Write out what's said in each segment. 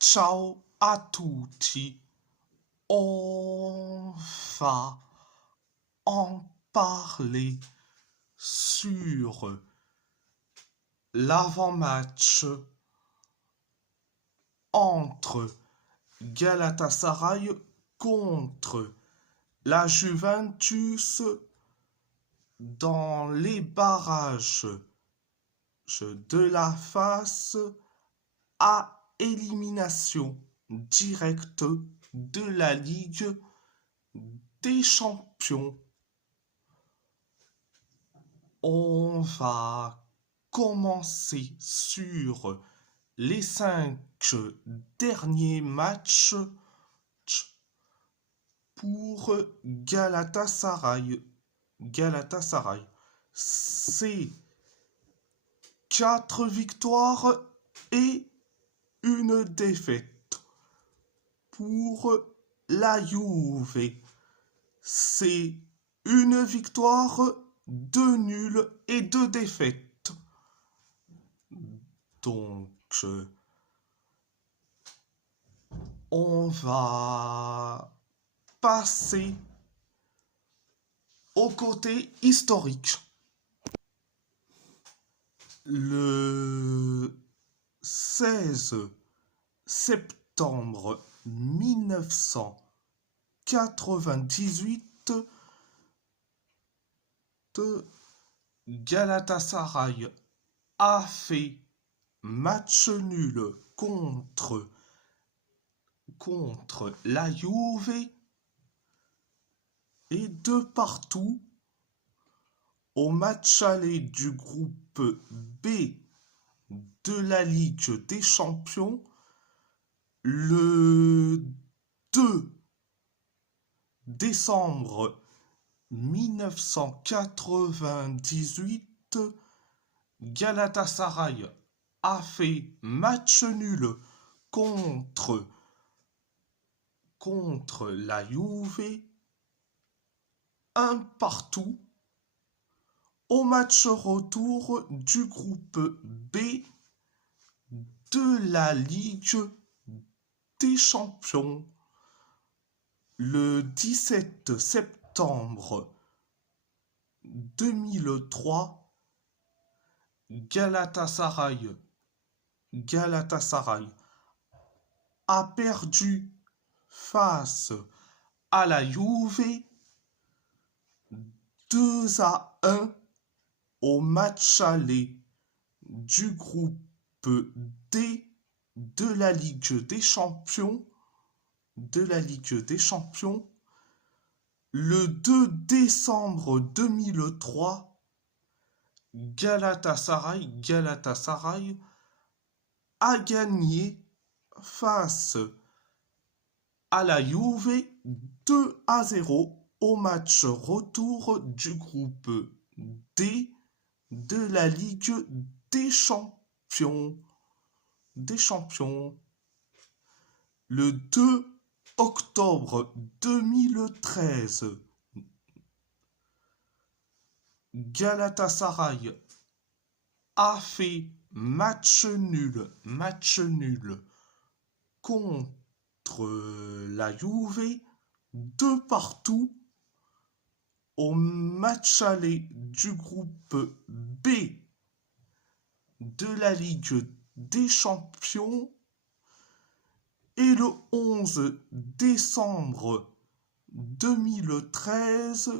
Ciao a tutti, on va en parler sur l'avant-match entre Galatasaray contre la Juventus dans les barrages de la phase à élimination directe de la Ligue des Champions. On va commencer sur les 5 derniers matchs pour Galatasaray. Galatasaray, c'est 4 victoires et une défaite. Pour la Juve, c'est une victoire, 2 nuls et 2 défaites. Donc, on va passer au côté historique. Le 16 septembre 1998, Galatasaray a fait match nul contre la Juve et de partout au match aller du groupe B de la Ligue des Champions le 2 décembre 1998, Galatasaray a fait match nul contre la Juve, un partout au match retour du groupe B de la Ligue des Champions. Le 17 septembre 2003, Galatasaray a perdu face à la Juve 2-1 au match aller du groupe D de la Ligue des Champions. Le 2 décembre 2003, Galatasaray a gagné face à la Juve 2-0 au match retour du groupe D de la Ligue des Champions. Le 2 octobre 2013, Galatasaray a fait match nul contre la Juve de partout au match aller du groupe B de la Ligue des Champions. Et le 11 décembre 2013,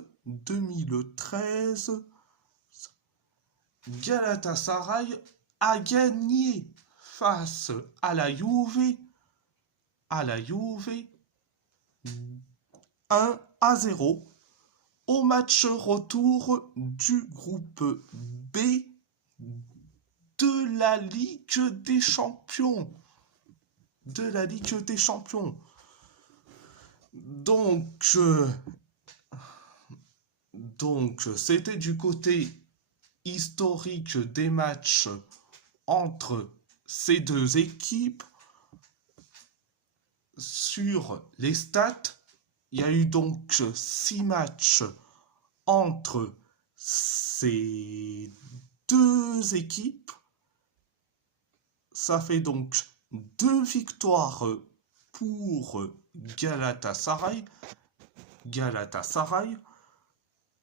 Galatasaray a gagné face à la Juve 1-0 au match retour du groupe B de la Ligue des Champions. Donc, c'était du côté historique des matchs entre ces deux équipes. Sur les stats, il y a eu donc 6 matchs entre ces deux équipes. Ça fait donc 2 victoires pour Galatasaray,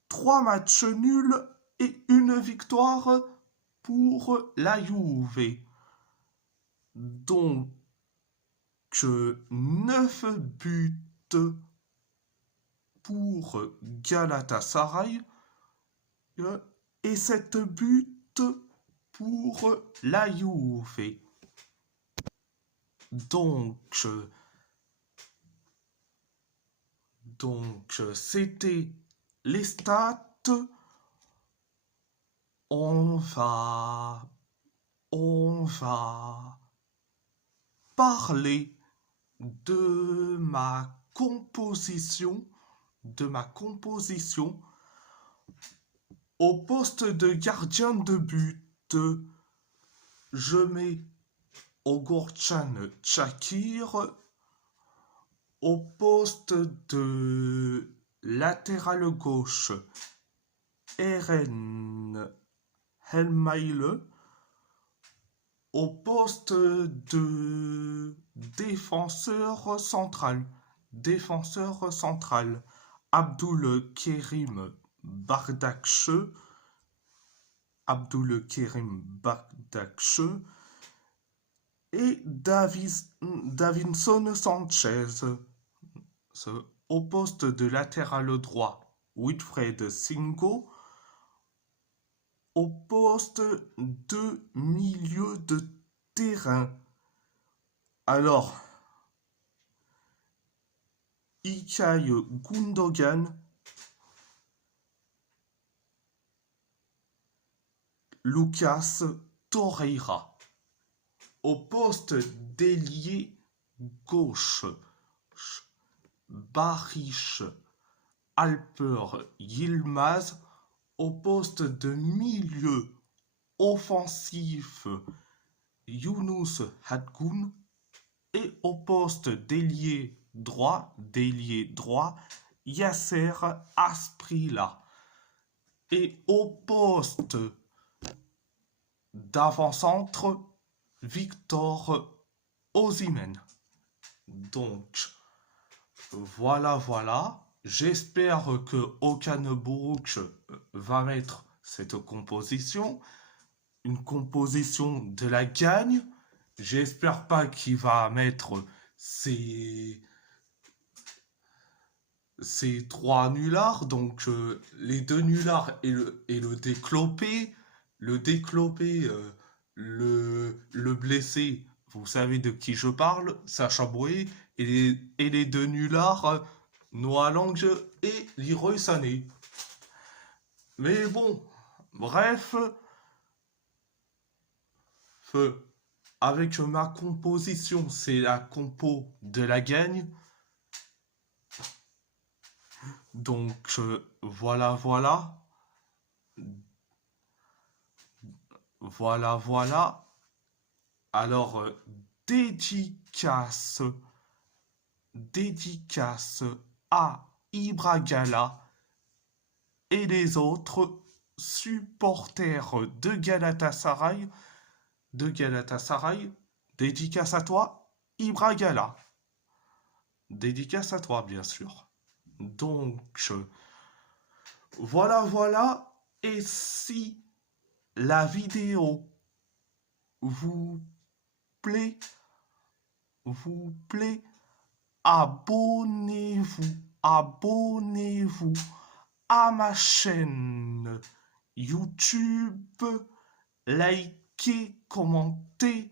3 matchs nuls et 1 victoire pour la Juve. Donc, 9 buts pour Galatasaray et 7 buts pour la Juve. Donc c'était les stats. On va parler de ma composition. Au poste de gardien de but, je mets Ogorcan Chakir. Au poste de latéral gauche, Eren Helmaile. Au poste de défenseur central, Abdul Kerim Bardakche. Et Davinson Sanchez. Au poste de latéral droit, Wilfred Singo. Au poste de milieu de terrain, alors Ilkay Gundogan, Lucas Torreira. Au poste d'ailier gauche, Barish Alper Yilmaz. Au poste de milieu offensif, Younous Hadgoun. Et au poste d'ailier droit, Yasser Asprilla. Et au poste d'avant-centre, Victor Osimhen. Donc, voilà. J'espère que Okan Buruk va mettre cette composition. Une composition de la gagne. J'espère pas qu'il va mettre ces 3 nullards. Donc, les 2 nullards et le déclopé. Le déclopé, le blessé, vous savez de qui je parle, Sacha Boey. Et les 2 nullards, Noah Lang et Leroy Sané. Mais bon, bref, avec ma composition, c'est la compo de la gagne. Donc voilà. Alors, dédicace à Ibragala et les autres supporters de Galatasaray. Dédicace à toi, Ibragala. Dédicace à toi, bien sûr. Donc, voilà. Et si la vidéo vous plaît, abonnez-vous à ma chaîne YouTube, likez, commentez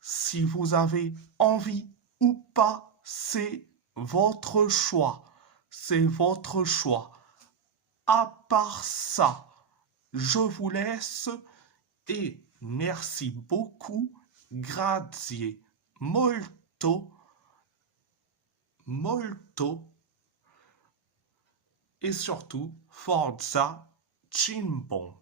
si vous avez envie ou pas, c'est votre choix. À part ça, je vous laisse et merci beaucoup. Grazie molto. Et surtout, Forza Chimbom.